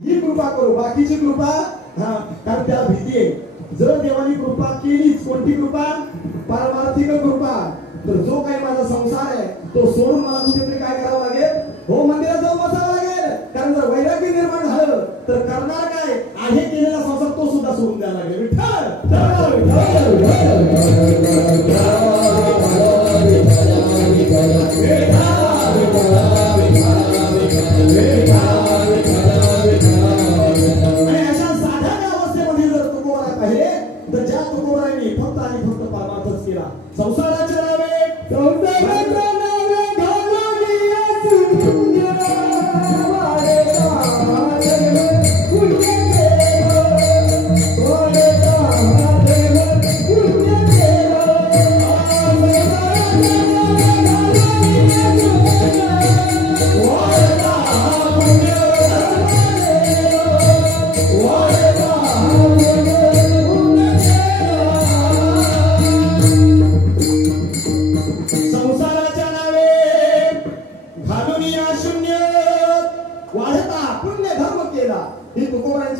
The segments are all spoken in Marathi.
ही कृपा करू, बाकीची कृपा कारण त्याला भीती आहे. जर देवानी कृपा केलीच, कोणती कृपा? पारमार्थिक कृपा. तर जो काही माझा संसार आहे तो सोडून मला कुठेतरी काय करावं लागेल? हो, मंदिरात जाऊन बसावं लागेल. कारण जर वैराग्य निर्माण झालं तर करणार काय? आहे केलेला संसार तो सुद्धा सोडून द्यायला लागेल. विठ्ठल तर ज्या तुकोबारांनी फक्त आणि फक्त परमार्थच केला. संसाराचे नावे संसाराचे नावे घालविया शून्य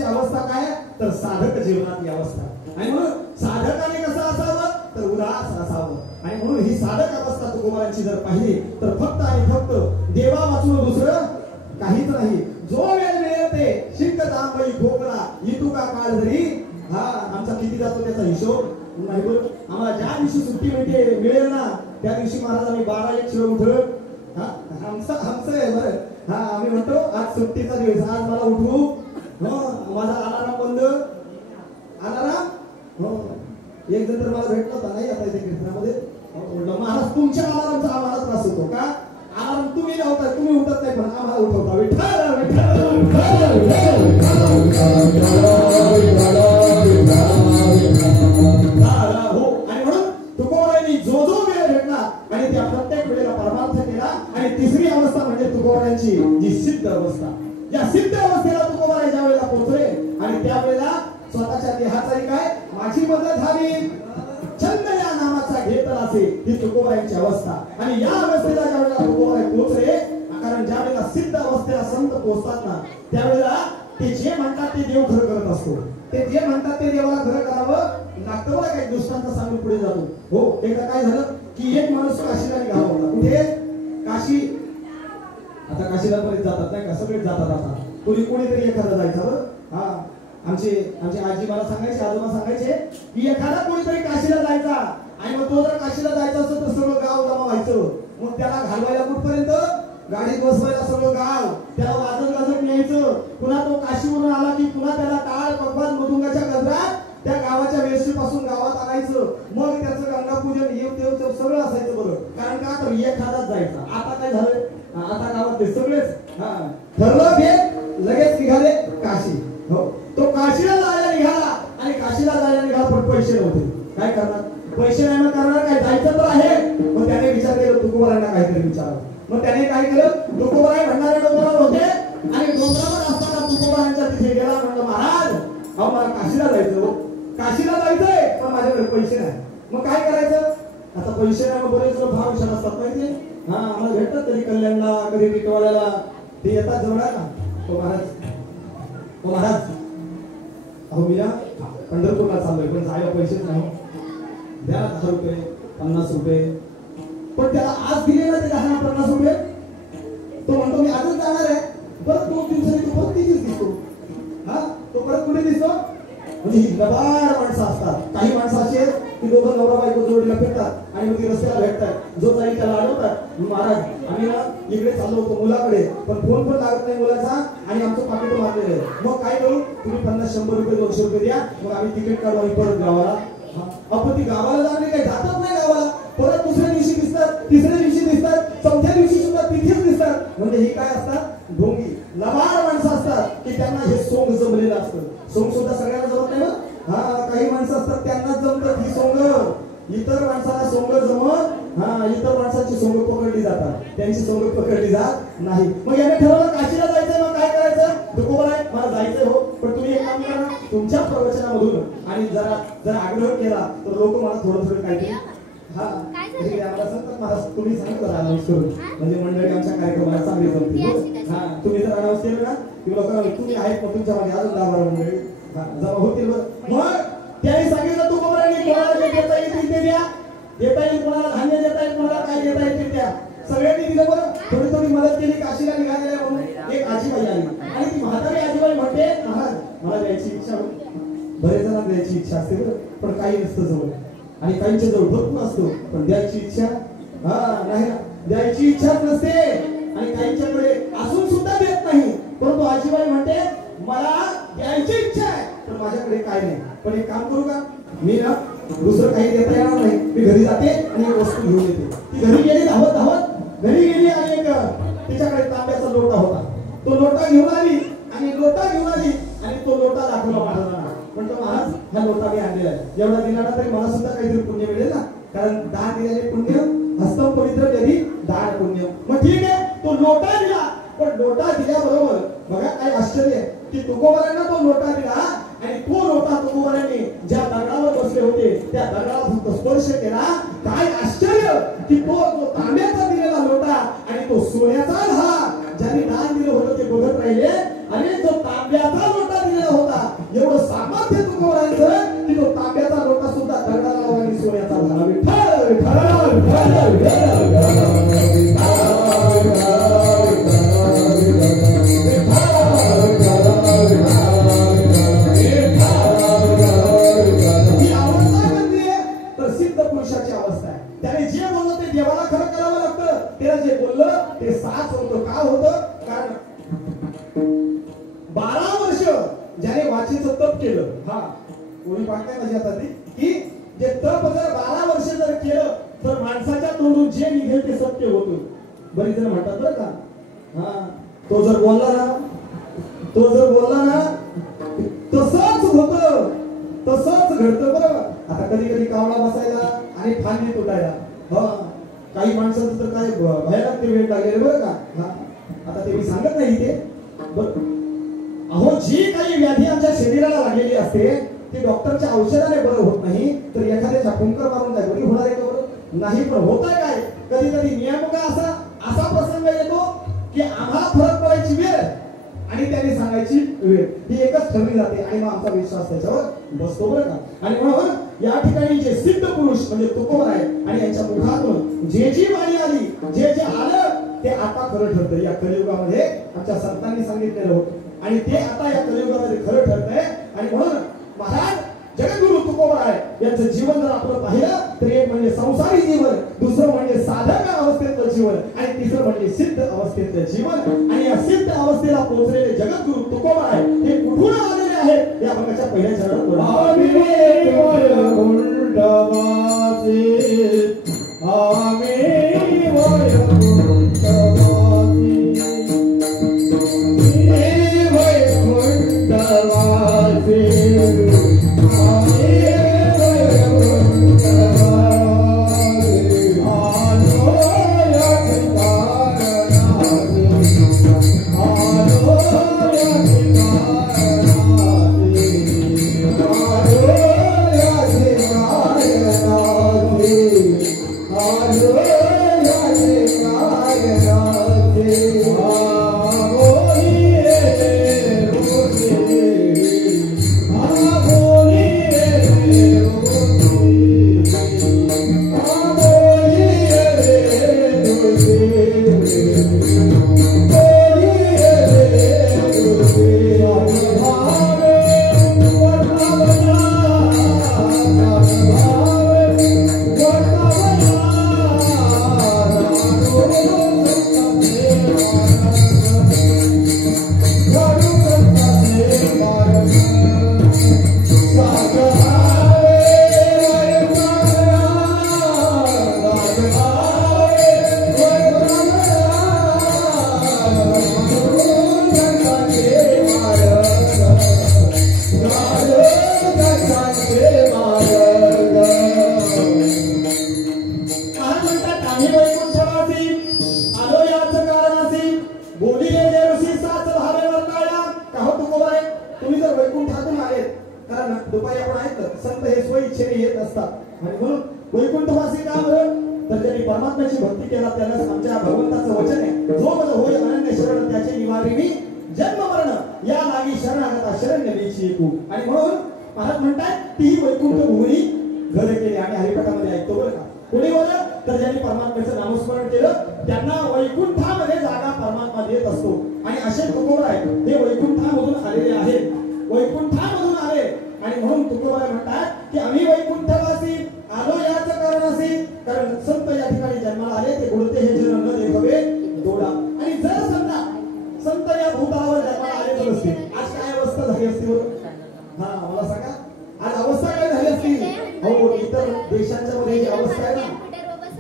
अवस्था काय? तर साधक जीवनातली अवस्था. आणि म्हणून साधकाने कसं असावं? तर उदास असावं. आणि म्हणून ही साधक अवस्था तुकोबारांची जर पाहिली तर फक्त आणि फक्त देवा वाचून दुसरं काहीच नाही. जो वेळ मिळेल ते शिंक तांबई ठोकरा इतू का काळ जरी आमचा किती जातो त्याचा हिशोब नाही. बोल आम्हाला ज्या दिवशी सुट्टी मिळेल ना त्या दिवशी महाराज आम्ही 12-1 शिळ उठत आमचं आहे बरं. आम्ही म्हणतो आज सुट्टीचा दिवस, आज मला उठवू माझा अलाराम बंद. अलाराम एक जण तर मला भेटला होता नाही आता इथे कीर्तनामध्ये. महाराज तुमच्या अलारामचा आम्हाला त्रास होतो का? अलाराम तुम्ही लावताय, तुम्ही उठत नाही पण आम्हाला उठवता. विठ्ठल हो. आणि म्हणून तुकोबारांनी जो जो वेळ भेटला आणि त्या प्रत्येक वेळेला परमार्थ केला. आणि तिसरी अवस्था म्हणजे तुकोबारांची जी सिद्ध अवस्था. या सिद्ध अवस्थेला तुकोबाराय ज्या वेळेला पोहोचले आणि त्यावेळेला स्वतःच्या देहाचाही काय माझी मदत झाली छंद या नामाचा घेतला असे ही तुकोबारायांची अवस्था. आणि या अवस्थेला ज्या वेळेला तुकोबाराय पोहोचले, कारण ज्या वेळेला सिद्ध अवस्थेला संत पोहोचतात ना त्यावेळेला ते जे म्हणतात ते देव खरं करत असतो. ते जे म्हणतात ते देवाला खरं करावं लागतं. बघा काही दृष्टांत सांगून पुढे जातो. हो, एकदा काय झालं की एक माणूस काशीला निघाला होता. कुठे? काशी. आता काशीला परत जातात नाही का? सगळेच जातात. आता कोणीतरी एखादा जायचा बरं. आमचे आजी मला सांगायचे, आजोबा सांगायचे की एखादा कोणीतरी काशीला जायचा आणि मग तो जर काशीला जायचा असतो तर सगळं गाव जमा व्हायचं. मग त्याला घालवायला कुठपर्यंत? गाडीत बसवायला सगळं गाव, त्याला वाजत गाजत न्यायचं. पुन्हा तो काशीवरून आला की पुन्हा त्याला टाळ पकवान मधुंगाच्या गजरात त्या गावाच्या वेशीपासून गावात आणायचं. मग त्याचं गंगापूजन येव सगळं असायचं बरं. कारण का? तर एखादाच जायचा. आता काय झालं? आता गावात ते सगळेच ठरलं भेट लगेच निघाले काशी. हो, तो काशीला जायला निघाला आणि काशीला जायला निघाला पण पैसे नव्हते. काय करणार? पैसे नाही मग करणार काय? जायचं तर आहे. मग त्याने विचार केला तुकोबारांना काहीतरी विचारावं. मग त्याने काय केलं? तुकोबाराय भंडारे डोंगरावर होते आणि डोंगरावर असताना तुकोबारांच्या तिथे गेला. म्हणलं महाराज अहो मला काशीला जायचं. काशीला जायचंय पण माझ्याकडे पैसे नाही. मग काय करायचं? आता पैसे नाही. मग बरेच भाव विचार असतात माहिती. आम्हाला भेटतात कधी कल्याणला, कधी टिटवाळ्याला. ते येतात जवळ ना. तो महाराज अहो मी ना पंढरपूरला चाललोय पण जायला पैसेच नाही. द्या 10 रुपये 50 रुपये. पण त्याला आज दिले ना ते 10-50 रुपये. तो म्हणतो मी आजच जाणार आहे. परत 2 दिवसांनी तो परत तिथेच दिसतो. तो परत कुठे दिसतो? म्हणजे ही लबाड माणसं असतात. काही माणसं असे की दोघं नवरा बायको जोडीला फिरतात आणि मग ती रस्त्याला भेटतात. जो जाईल त्याला अडवतात. महाराज आम्ही ना इकडे चाललो होतो मुलाकडे पण फोन पण लागत नाही मुलाचा आणि आमचं पाकिट मारलेलं आहे. मग काय करू? तुम्ही 50-100 रुपये 200 रुपये द्या. मग आम्ही तिकीट काढू आणि परत गावाला. आपण ती गावाला जाणे काही जातच नाही गावाला. परत दुसऱ्या दिवशी दिसतात, तिसऱ्या दिवशी दिसतात, चौथ्या दिवशी सुद्धा तिथेच दिसतात. म्हणजे ही काय असतात? ढोंगी लबाड माणसं असतात की त्यांना हे सोंग जमलेलं असतं. सोंग सुद्धा सगळ्यांना जमत नाही. काही माणसं असतात त्यांनाच जमतात ही सोंग. इतर माणसाला सोंग जमत इतर माणसाची सोंग पकडली जातात, त्यांची सोंग पकडली जात नाही. मग याने ठरवलं काशीला जायचंय. मग काय करायचं? तुकोबाराय मला जायचंय हो पण तुम्ही एक काम करा तुमच्या प्रवचनामधून आणि जरा आग्रह केला तर लोक मला थोडं काहीतरी हा ठीक आहे आम्हाला सांगतात महाराज तुम्ही सांगितलं अनाउन्स करून म्हणजे मंडळी आमच्या कार्यक्रमाला चांगली जमते हा तुम्ही जर अनाउन्स केलं ना की लोकांना तुम्ही आहेत मग तुमच्या मागे अजून 10-12 मंडळी जमा होतील मग त्याने सांगितलं तुकोबारांनी कोणाला जे देता येईल ते द्या देता येईल कोणाला धान्य देता येईल कोणाला काय देता येईल ते द्या सगळ्यांनी दिलं बरं थोडी थोडी मदत केली काशीला निघालेल्या म्हणून एक आजीबाई आली आणि ती म्हातारी आजीबाई म्हणते महाराज मला द्यायची इच्छा होती बरेच जणांना द्यायची इच्छा असते बरं पण काही नसतं जवळ आणि काहींच्या जवळ भरपूर असतो पण द्यायची इच्छा नाही द्यायची इच्छाच नसते आणि काहींच्याकडे असून सुद्धा देत नाही परंतु आजीबाई म्हणते मला द्यायची इच्छा आहे पण माझ्याकडे काय नाही पण एक काम करू का मी ना दुसरं काही देता येणार नाही मी घरी जाते आणि एक वस्तू घेऊन येते ती घरी गेली धावत धावत घरी गेली आणि एक तिच्याकडे तांब्याचा लोटा होता तो लोटा घेऊन आली आणि तो लोटा दाखवला महाराजांना म्हटलं महाराज हा लोटा मी आणलेला आहे एवढा दिला ना तरी मला सुद्धा काहीतरी पुण्य मिळेल ना कारण दान दिलेले पुण्य हस्तम पवित्र कधी दान पुण्य मग ठीक आहे तो लोटा दिला पण लोटा दिल्याबरोबर बघा काय आश्चर्य आहे की तुकोबारांना तो लोटा दिला आणि तो लोटा तुकोबारांनी ज्या दगडावर बसले होते त्या दगडाला फक्त स्पर्श केला काय आश्चर्य की तो तांब्याचा दिलेला लोटा आणि तो सोन्याचा झाला ज्यांनी दान दिलं होतं ते बघत राहिले आणि जो तांब्याचा लोटा दिलेला होता एवढं सामर्थ्य तुकोबारांचं की तो तांब्याचा लोटा सुद्धा दगडाला लावून आणि सोन्याचा झाला विठ्ठल पुरुषाची अवस्था आहे त्याने जे बोललं ते देवाला खरं करावं लागतं त्याला जे बोललं ते साच होतं का होतं कारण 12 वर्ष ज्याने वाचीचं तप केलं हा कोणी पाहताय माझी आता ती की जे तप जर 12 वर्ष जर केलं तर माणसाच्या तोंडून जे निघेल ते सत्य होतं बरीच जण म्हणतात बरं का हा तो जर बोलला ना तसंच होतं तसंच घडतं बरं आता कधी कधी कावळा बसायला आणि फांदी तुटायला काही माणसाचं तर काय भयानक ते वेळ लागलेले बरं का आता ते मी सांगत नाही ते अहो जी काही व्याधी आमच्या शरीराला लागलेली असते ती डॉक्टरच्या औषधाने बरं होत नाही तर एखाद्याच्या फुंकर मारून काय बरी होणार आहे का बरं नाही पण होत आहे काय कधी कधी नियम का असा प्रसंग येतो की आम्हाला फरक पडायची वेळ आणि त्याने सांगायची वेळ ही एकच ठरली जाते आणि मग आमचा विश्वास त्याच्यावर बसतो बरं का आणि म्हणून या ठिकाणी जे सिद्ध पुरुष म्हणजे तुकोबार आहे आणि यांच्या मुखातून जे जी वाणी आली जे आलं ते आता खरं ठरतं या कलियुगामध्ये आमच्या संतांनी सांगितलेलं होतं आणि ते आता या कलियुगामध्ये खरं ठरतंय आणि म्हणून महाराज जगद्गुरु तुकोबार आहे यांचं जीवन जर आपण पाहिलं तर एक म्हणजे संसारी जीवन दुसरं म्हणजे साधक अवस्थेतलं जीवन आणि तिसरं म्हणजे सिद्ध अवस्थेतलं जीवन आणि या सिद्ध अवस्थेला पोहोचलेले जगद्गुरु तुकोबार आहे हे कुठून आलेले आहेत या भागाच्या पहिल्या चरणात वैकुंठवासी का बरं? तर ज्यांनी परमात्म्याची भक्ती केला त्यालाच आमच्या भगवंताचं वचन आहे, जो मज होय अनन्य शरण त्याचे निवारिणी जन्म मरण या लागी शरणागता शरण्य मीची एकू. आणि म्हणून महाराज म्हणतात ती वैकुंठ भूमी घर केली. आणि हरिपाठामध्ये ऐकतो बरं का, कोणी बोललं तर ज्यांनी परमात्म्याचं नामस्मरण केलं त्यांना वैकुंठामध्ये जागा परमात्मा देत असतो. आणि असे तुकोबर आहेत, हे वैकुंठामधून आलेले आहेत, वैकुंठामधून आले. आणि म्हणून तुकोबर म्हणतात की आम्ही वैकुंठवासी आलो याच कारणासी, कारण संत या ठिकाणी जन्माला आले ते गुणते हे जन न देखवे दोडा. आणि जर समजा संत या भूतावर जन्माला आले तर असते आज काय अवस्था झाली असती बरं? हा मला सांगा, आज अवस्था काय झाली असती? हो, इतर देशांच्या मध्ये जी अवस्था आहे ना,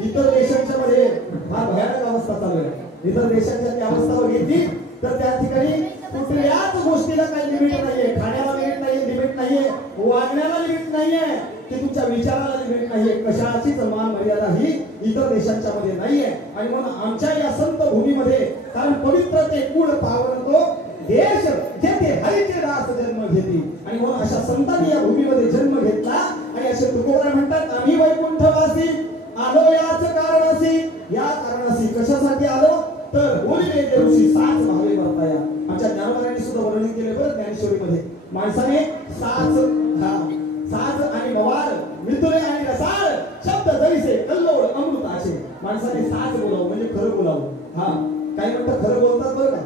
इतर देशांच्या मध्ये फार भयानक अवस्था चालू आहे. इतर देशांच्या ती अवस्था बघितली तर त्या ठिकाणी कुठल्याच गोष्टीला काही लिमिट नाहीये, खाण्याला लिमिट नाहीये, लिमिट नाहीये, वागण्याला लिमिट नाहीये, की तुमच्या विचाराला लिमिट नाहीये, कशाचीच मान मर्यादा ही इतर देशांच्या मध्ये नाहीये. आणि म्हणून आमच्या या संत भूमीमध्ये, कारण पवित्र ते कुळ पावन तो देश जेथे हरीचे दास जन्म घेते. आणि म्हणून अशा संतांनी या भूमीमध्ये जन्म घेतला. आणि असे तुकोबराय म्हणतात आम्ही वैकुंठवासी आलो याच कारणासी. या कारणासी कशासाठी आलो तर बोलिले देवशी साच भावे वर्ताया. आमच्या ज्ञानोबांनी सुद्धा वर्णन केले बरं ज्ञानेश्वरीमध्ये. माणसाने साच आणि मवार मृत्युले आणि रसाळ शब्द जैसे कल्लोळ अमृताचे. माणसाने साच बोलावं म्हणजे खरं बोलावं. हा, काही म्हणतात खरं बोलतात बरं का,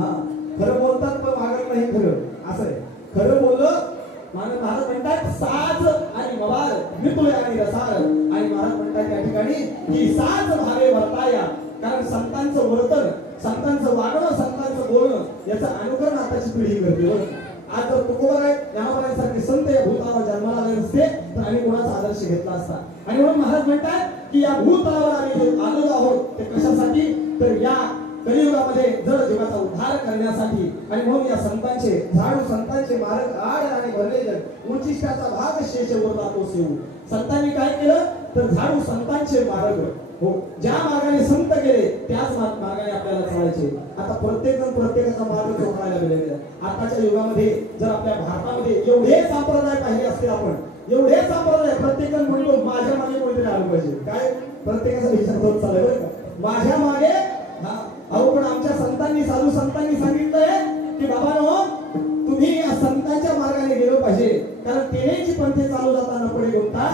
हा खरं बोलतात पण मागत नाही खरं, असं आहे. खरं बोललं महाराज म्हणतात साच आणि मवार मृत्युले आणि रसाळ. आणि महाराज म्हणतात या ठिकाणी की साच भावे वर्ताया, कारण संतांचं वर्तन, संतांचं वागणं, संतांचं बोलणं याचं अनुकरण आताची पिढी करते. आज जर तुकोबर आहे ज्ञानोबांसारखे संत या भूतलावर जन्माला आले नसते तर आम्ही कोणाचा आदर्श घेतला असता. आणि म्हणून महाराज म्हणतात की या भूतलावर आम्ही आलेलो आहोत ते कशासाठी तर या कलियुगामध्ये जड जीवाचा उद्धार करण्यासाठी. आणि म्हणून या संतांचे झाडू संतांचे मार्ग आड आणि भरले जग उच्चिष्टाचा भाग शेष उरला तो सेवू. संतांनी काय केलं तर झाडू संतांचे मार्ग, हो ज्या मार्गाने संत गेले त्याच मार्गाने आपल्याला चालायचे. आता प्रत्येक जण प्रत्येकाचा मार्ग चोखायला गेलेला आहे. आताच्या युगामध्ये जर आपल्या भारतामध्ये एवढे संप्रदाय पाहिले असते आपण, एवढे संप्रदाय, प्रत्येक जण म्हणतो माझ्या मागे कोणीतरी आलं पाहिजे. काय प्रत्येकाचा विचार होत चाललाय बरं का, माझ्या मागे. अहो पण आमच्या संतांनी, साधू संतांनी सांगितलंय की बाबांनो तुम्ही या संतांच्या मार्गाने गेलो पाहिजे, कारण तेनेची पंथे चालू जाताना पुढे गुंता.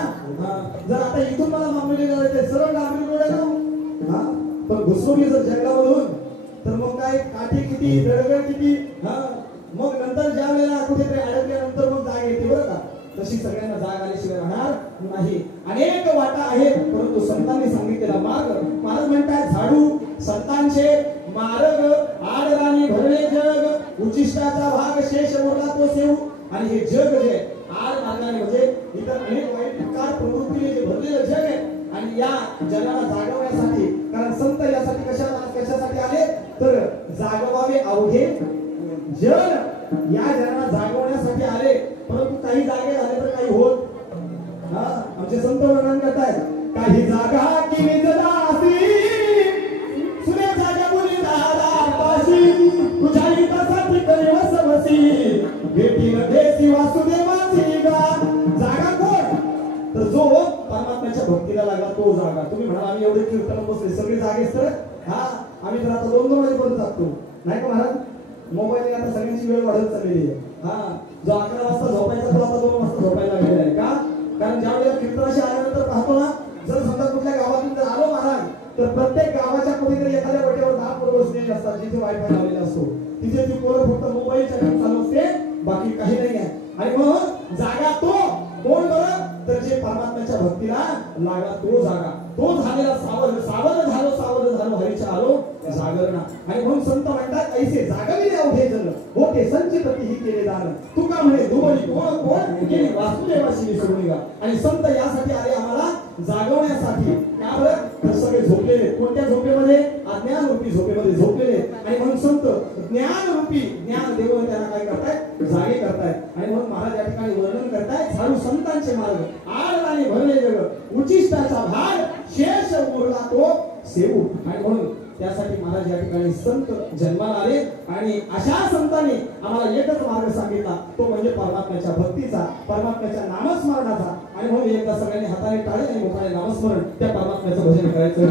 जर आता इथून मला मामली जायचे सरळ डांबरी रोड आहे ना, पण घुसवली जर जंगलामधून तर मग काय काठी किती, दडगड किती, मग नंतर ज्या वेळेला कुठेतरी अडकल्यानंतर मग जाग येते बरं का. तशी सगळ्यांना जाग आल्याशिवाय राहणार नाही. अनेक वाटा आहेत परंतु संतांनी सांगितलेला मार्ग. महाराज म्हणतात झाडू संतांचे मार्ग आडराणी भरले जग उचिष्टाचा भाग शेष उरला तो सेवू. आणि हे जग जे आड मार्गाने म्हणजे इतर अनेक वाईट विकार प्रवृत्तीने जे भरलेलं जग आहे आणि या जगाला जागवण्यासाठी, कारण संत यासाठी कशासाठी आले तर जागवावे अवघे जन, या जगाला जागवण्यासाठी आले. परंतु काही जागे झाले तर काही होत. आमचे संत वर्णन करतायत काही जागा की निजदासी सुने जागा बोली दादापाशी तुझ्या हितासाठी करी वसवसी भेटी देसी वासुदेवाची गा. जागा कोण तर जो परमात्म्याच्या भक्तीला लागला तो जागा. तुम्ही म्हणा आम्ही एवढे कीर्तन बसले सगळे जागेच तर आम्ही तर आता 2-2 वाजेपर्यंत जागतो नाही का महाराज. मोबाईलने आता सगळ्यांची वेळ वाढत चाललेली आहे. जो 11 वाजता झोपायचा तो आता 2 वाजता झोपायला लागलेला आहे का, कारण ज्या वेळेला कीर्तनाशी आल्यानंतर पाहतो ना, जर समजा कुठल्या गावातून जर आलो महाराज तर प्रत्येक गावाच्या कुठेतरी एखाद्या वाटेवर 10 पोरं बसलेली असतात जिथे वायफाय लावलेला असतो. तिथे ती पोरं फक्त मोबाईलच्या ठिकाणी चालू असते, बाकी काही नाही आहे. आणि म्हणून जागा तो कोण बरं तर जे परमात्म्याच्या भक्तीला लागला तो जागा. तो झालेला सावध झालो हरीच्या आलो जागरणा. आणि म्हणून संत म्हणतात ऐसे जागविले अवघे जन होते संचित ही केले दान. तुका म्हणे दुबळी कोण कोण गेली वासुदेवाशी विसरून गा. आणि संत यासाठी आले आम्हाला जागवण्यासाठी. का बरं तर सगळे झोपलेले, कोणत्या झोपेमध्ये अज्ञान रूपी झोपेमध्ये झोपलेले. आणि म्हणून संत ज्ञान रूपी ज्ञान देऊन त्यांना काय करतायत जागे करतायत. आणि म्हणून महाराज या ठिकाणी वर्णन करतायत झाडू संतांचे मार्ग आडराणी भरले जग उचिष्टाचा भाग शेष उरला तो सेवू. आणि म्हणून त्यासाठी महाराज या ठिकाणी संत जन्माला आले आणि अशा संतांनी आम्हाला एकच मार्ग सांगितला, तो म्हणजे परमात्म्याच्या भक्तीचा, परमात्म्याच्या नामस्मरणाचा. आणि म्हणून एकदा सगळ्यांनी हाताने टाळे आणि मुखाने नामस्मरण त्या परमात्म्याचं भजन करायचं.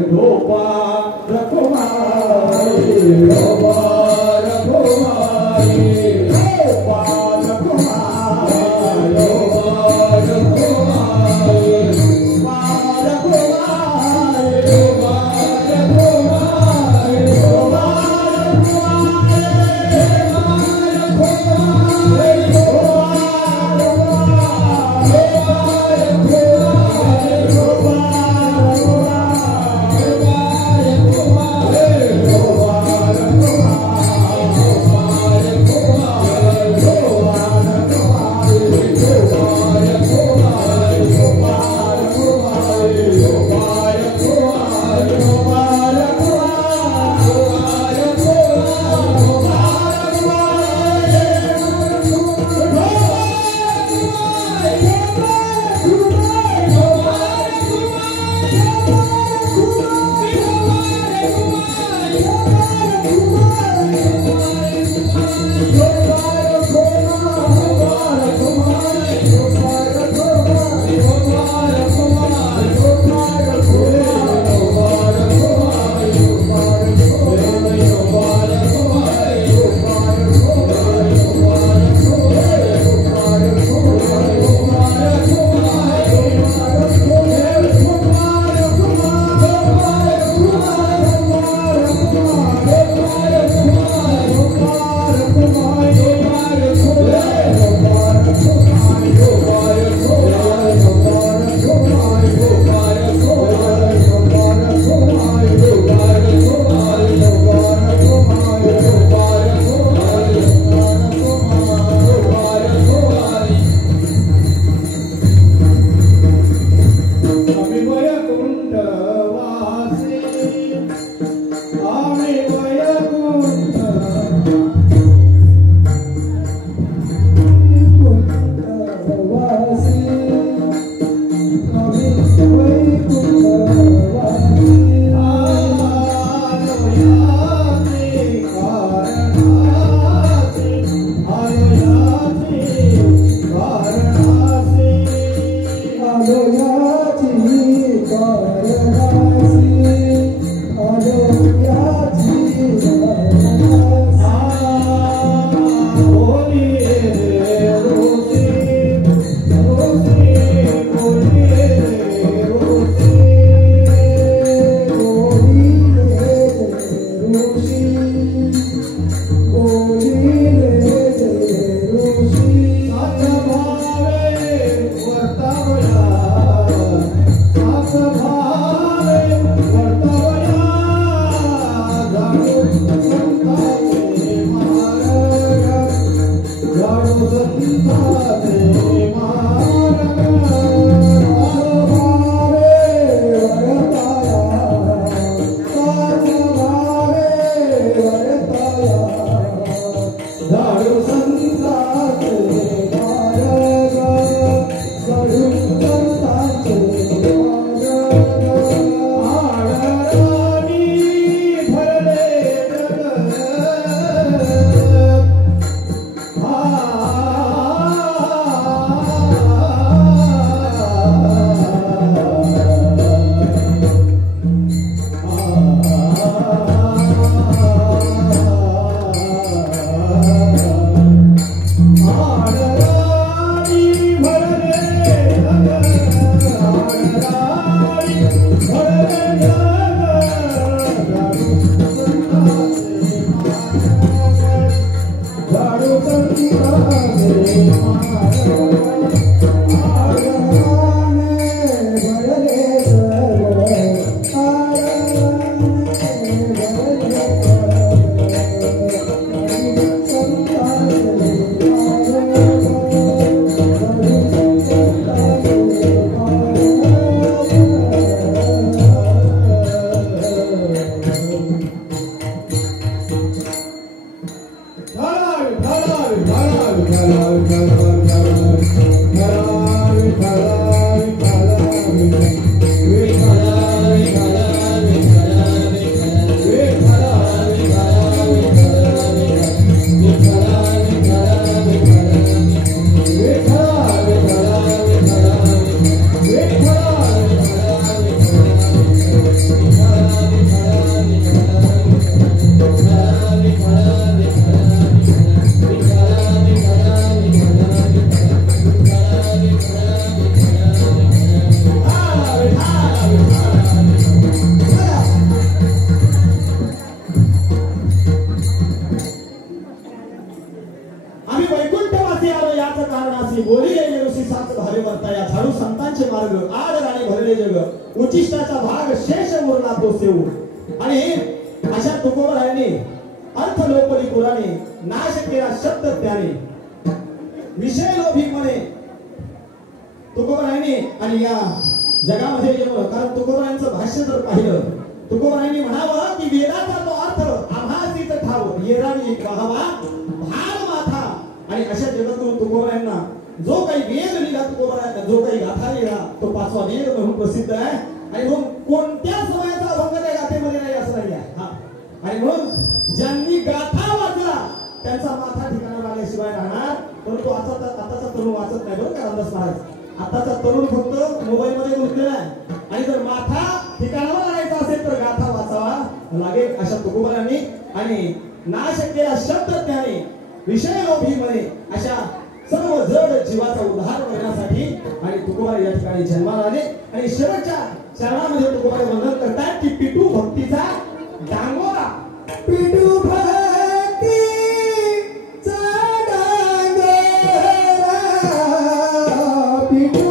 Ah आम्ही वैकुंठवासी आलो याच कारणासी बोली ऋषी साच भावे वर्ता या झाडू संतांचे मार्ग आड राणे भरले जग उचिष्टाचा भाग शेष उरला तो सेऊ. आणि अशा तुकोबरायांनी अर्थ लोपली पुराणे नाश केला शब्द त्याने विषय लोभी म्हणे तुकोबरायांनी. आणि या जगामध्ये कारण तुकोबरायांचं भाष्य जर पाहिलं तुकोबरायांनी म्हणावं की वेदाचा तो अर्थ आभासीच ठाव येरावी गावा भार माथा. आणि अशा जगद्गुरु तुकोबरायांना जो काही वेद लिहिला तुकोबरायांना जो काही गाथा लिहिला तो 5वा वेद म्हणून प्रसिद्ध आहे. आणि म्हणून कोणत्या समयाचा अभंग त्या गाथेमध्ये नाही असं नाही आहे. आणि म्हणून ज्यांनी गाथा वाचला त्यांचा माथा ठिकाणा लागल्याशिवाय राहणार. परंतु आताचा तरुण वाचत नाही बरं का रामदास महाराज. आताचा तरुण फक्त मोबाईल मध्ये गुंतलेला आहे. आणि जर माथा ठिकाणावर आणायचा असेल तर गाथा वाचावा लागेल अशा तुकोबरायांनी. आणि नाश केला शब्द त्याने विषय लोभी म्हणे अशा सर्व जड जीवाचा उद्धार करण्यासाठी आणि तुकोबा या ठिकाणी जन्माला आले. आणि शेवटच्या चरणामध्ये तुकोबा वंदन करतात की पिटू भक्तीचा डांगोरा. पिटू भक्तीचा डांगोरा पिटू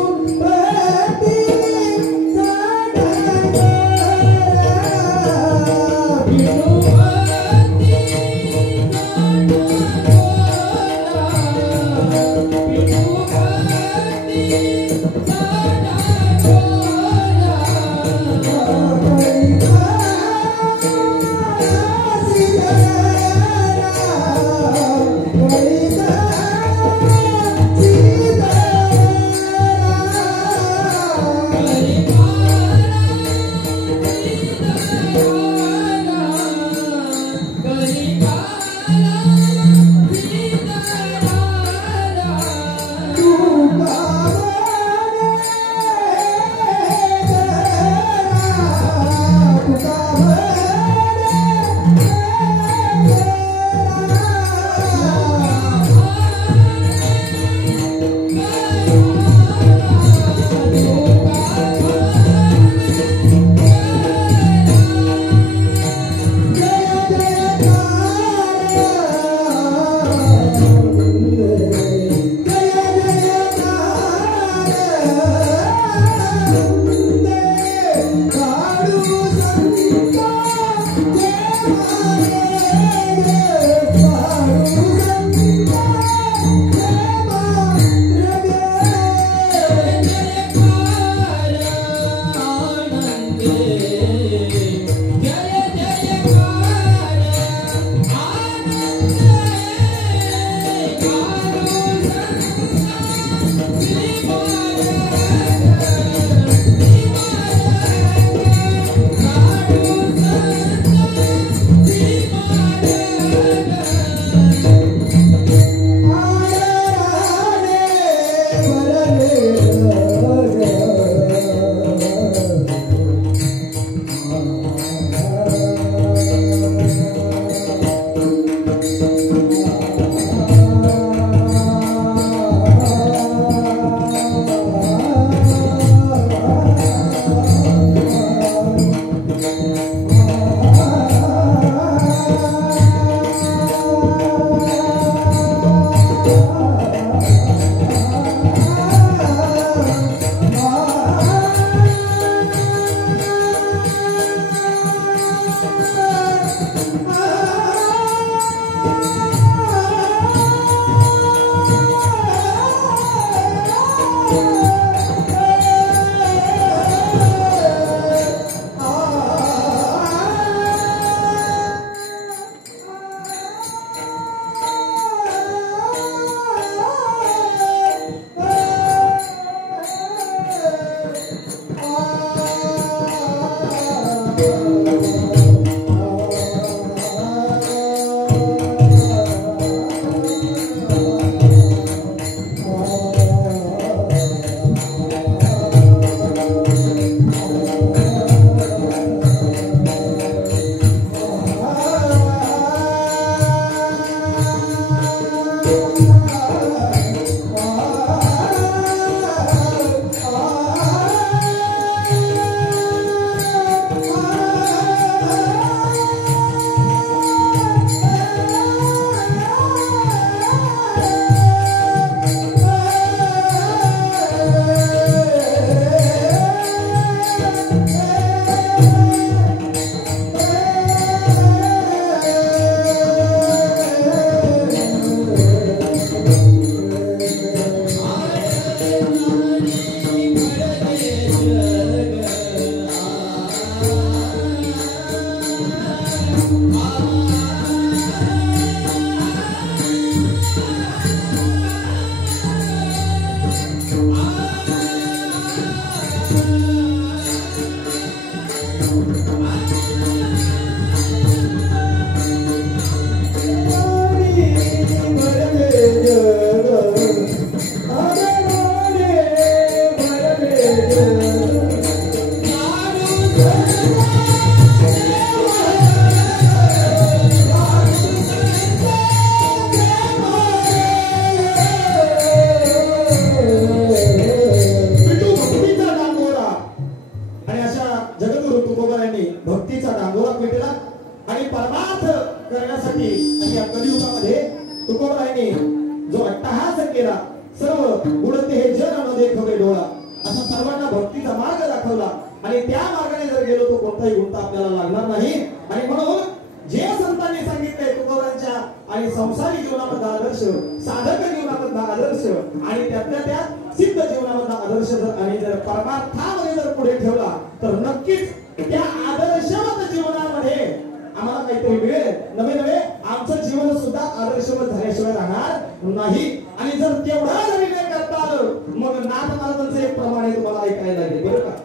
अट्टहास केला, सर्व उडते हे जन न देखवे डोळा, असा सर्वांना भक्तीचा मार्ग दाखवला आणि त्या मार्गाने जर गेलो तो कोणताही गुंता आपल्याला लागणार नाही. आणि म्हणून जे संतांनी सांगितले तुकोबांच्या आणि संसारी जीवनामधला आदर्श, साधक जीवनामधला आदर्श आणि त्यातल्या त्यात सिद्ध जीवनामधला आदर्श जर आणि जर परमार्थामध्ये जर पुढे ठेवला तर नक्कीच त्या आदर्शवत जीवनामध्ये आम्हाला काहीतरी मिळेल. नवे नवे आमचं जीवन सुद्धा आदर्शवत झाल्याशिवाय राहणार नाही. आणि जर तेवढा जरी नाही करता आलं मग नाथ महाराजांचं एक प्रमाणे तुम्हाला ऐकायला लागेल बरं का.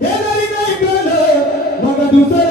हे जरी नाही कळलं मग दुसरं